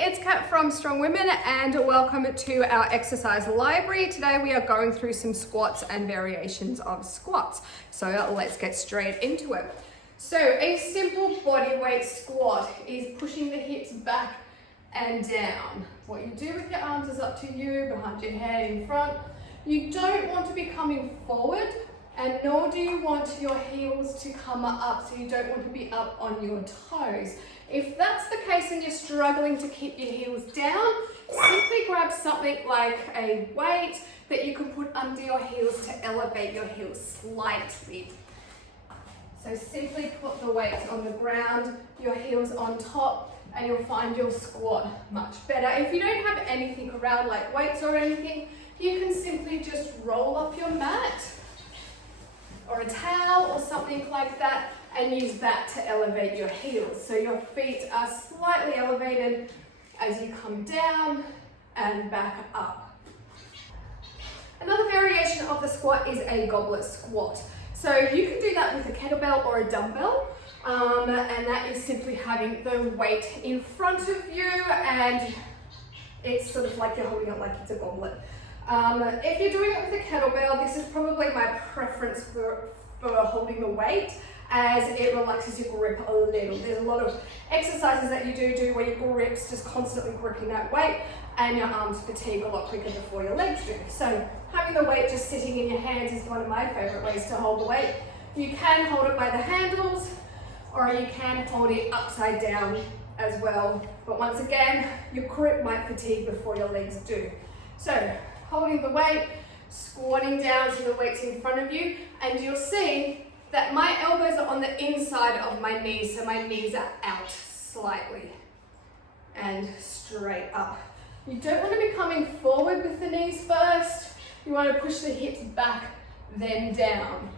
Hey, it's Kat from Strong Women and welcome to our exercise library. Today we are going through some squats and variations of squats. So let's get straight into it. So a simple body weight squat is pushing the hips back and down. What you do with your arms is up to you, behind your head, in front. You don't want to be coming forward, and nor do you want your heels to come up, so you don't want to be up on your toes. If that's the case and you're struggling to keep your heels down, simply grab something like a weight that you can put under your heels to elevate your heels slightly. So simply put the weight on the ground, your heels on top, and you'll find your squat much better. If you don't have anything around like weights or anything, you can simply just roll up your mat or a towel or something like that and use that to elevate your heels. So your feet are slightly elevated as you come down and back up. Another variation of the squat is a goblet squat. So you can do that with a kettlebell or a dumbbell, and that is simply having the weight in front of you and it's sort of like you're holding it like it's a goblet. If you're doing it with a kettlebell, this is probably my preference for holding the weight, as it relaxes your grip a little. There's a lot of exercises that you do where your grip's just constantly gripping that weight and your arms fatigue a lot quicker before your legs do. So having the weight just sitting in your hands is one of my favorite ways to hold the weight. You can hold it by the handles or you can hold it upside down as well. But once again, your grip might fatigue before your legs do. So holding the weight, squatting down so the weight's in front of you, and you'll see that my elbows are on the inside of my knees, so my knees are out slightly and straight up. You don't want to be coming forward with the knees first. You want to push the hips back, then down.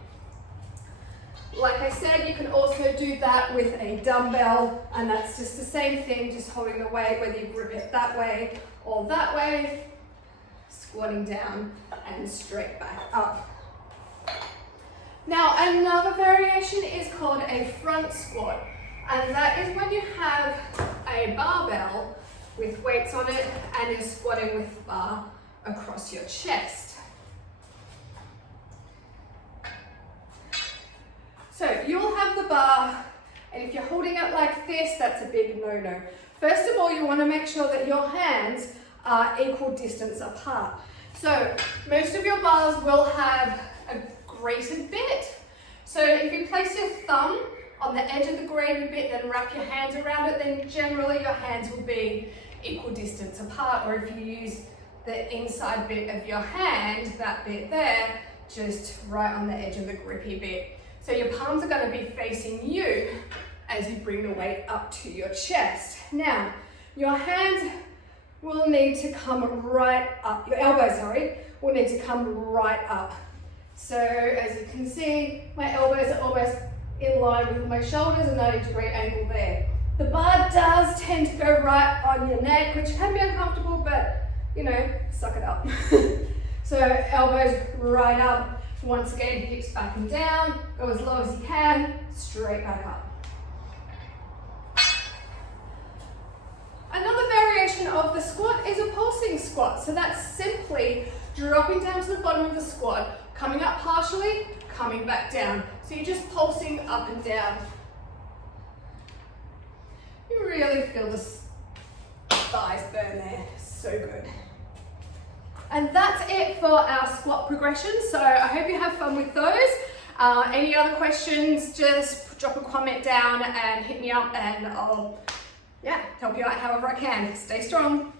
Like I said, you can also do that with a dumbbell, and that's just the same thing, just holding the weight, whether you grip it that way or that way, squatting down and straight back up. Now, another variation is called a front squat, and that is when you have a barbell with weights on it and you're squatting with the bar across your chest. So you'll have the bar, and if you're holding it like this, that's a big no-no. First of all, you want to make sure that your hands are equal distance apart. So most of your bars will have a grated bit. So if you place your thumb on the edge of the grated bit, then wrap your hands around it, then generally your hands will be equal distance apart. Or if you use the inside bit of your hand, that bit there, just right on the edge of the grippy bit. So your palms are going to be facing you as you bring the weight up to your chest. Now, your hands will need to come right up. Your elbows, will need to come right up. So as you can see, my elbows are almost in line with my shoulders, a 90-degree angle there. The bar does tend to go right on your neck, which can be uncomfortable, but you know, suck it up. So elbows right up. Once again, hips back and down, go as low as you can, straight back up. Another variation of the squat is a pulsing squat. So that's simply dropping down to the bottom of the squat, coming up partially, coming back down. So you're just pulsing up and down. You really feel the thighs burn there, so good. And that's it for our squat progression. So I hope you have fun with those. Any other questions, just drop a comment down and hit me up and I'll help you out however I can. Stay strong.